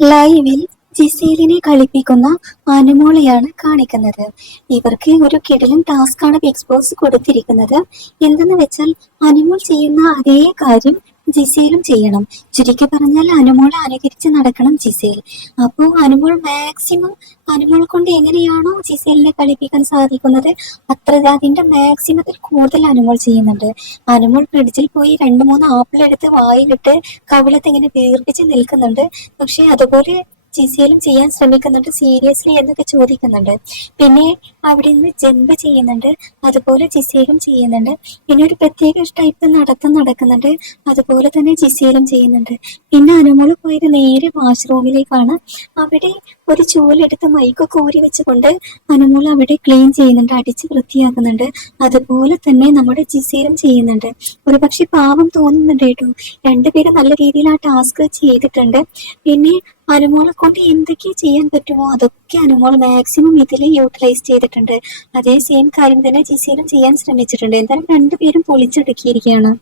ലൈവിൽ ജിസേലിനെ കളിപ്പിക്കുന്ന അനുമോളെയാണ് കാണിക്കുന്നത്. ഇവർക്ക് ഒരു കിടിലൻ ടാസ്ക് ആണ് ബിഗ് ബോസ് കൊടുത്തിരിക്കുന്നത്. എന്തെന്ന് വെച്ചാൽ അനുമോൾ ചെയ്യുന്ന അതേ കാര്യം ജിസേലും ചെയ്യണം. ചുരുക്കി പറഞ്ഞാൽ അനുമോളെ അനുകരിച്ച് നടക്കണം ജിസേൽ. അപ്പോൾ അനുമോൾ മാക്സിമം അനുമോൾ കൊണ്ട് എങ്ങനെയാണോ ജിസേലിനെ കളിപ്പിക്കാൻ സാധിക്കുന്നത് അത്ര അതിന്റെ മാക്സിമത്തിൽ കൂടുതൽ അനുമോൾ ചെയ്യുന്നുണ്ട്. അനുമോൾ ഫ്രിഡ്ജിൽ പോയി രണ്ട് മൂന്ന് ആപ്പിൾ എടുത്ത് വായിലിട്ട് കവിളത്ത് ഇങ്ങനെ വീർപ്പിച്ച് നിൽക്കുന്നുണ്ട്. പക്ഷെ അതുപോലെ ജിസിയിലും ചെയ്യാൻ ശ്രമിക്കുന്നുണ്ട് സീരിയസ്ലി എന്നൊക്കെ ചോദിക്കുന്നുണ്ട്. പിന്നെ അവിടെ നിന്ന് ജമ്പ് ചെയ്യുന്നുണ്ട് അതുപോലെ ജിസയിലും ചെയ്യുന്നുണ്ട്. പിന്നെ ഒരു പ്രത്യേക ടൈപ്പ് നടത്തം നടക്കുന്നുണ്ട് അതുപോലെ തന്നെ ജിസയിലും ചെയ്യുന്നുണ്ട്. പിന്നെ അനുമോൾ പോയത് നേരെ വാഷ്റൂമിലേക്കാണ്. അവിടെ ഒരു ചൂലെടുത്ത് മൈക്കൊക്കെ ഊരി വെച്ചുകൊണ്ട് അനുമൂല അവിടെ ക്ലീൻ ചെയ്യുന്നുണ്ട് അടിച്ച് വൃത്തിയാക്കുന്നുണ്ട്. അതുപോലെ തന്നെ നമ്മുടെ ജിസയിലും ചെയ്യുന്നുണ്ട്. ഒരു പാവം തോന്നുന്നുണ്ട് കേട്ടോ. രണ്ടുപേരും നല്ല രീതിയിൽ ആ ടാസ്ക് ചെയ്തിട്ടുണ്ട്. പിന്നെ അനുമോളെ കൊണ്ട് എന്തൊക്കെ ചെയ്യാൻ പറ്റുമോ? അതൊക്കെ അനുമോൾ മാക്സിമം ഇതിൽ യൂട്ടിലൈസ് ചെയ്തിട്ടുണ്ട്. അതേ സെയിം കാര്യം തന്നെ ജിസിയിലും ചെയ്യാൻ ശ്രമിച്ചിട്ടുണ്ട്. എന്തായാലും രണ്ടുപേരും പൊളിച്ചടുക്കിയിരിക്കുകയാണ്.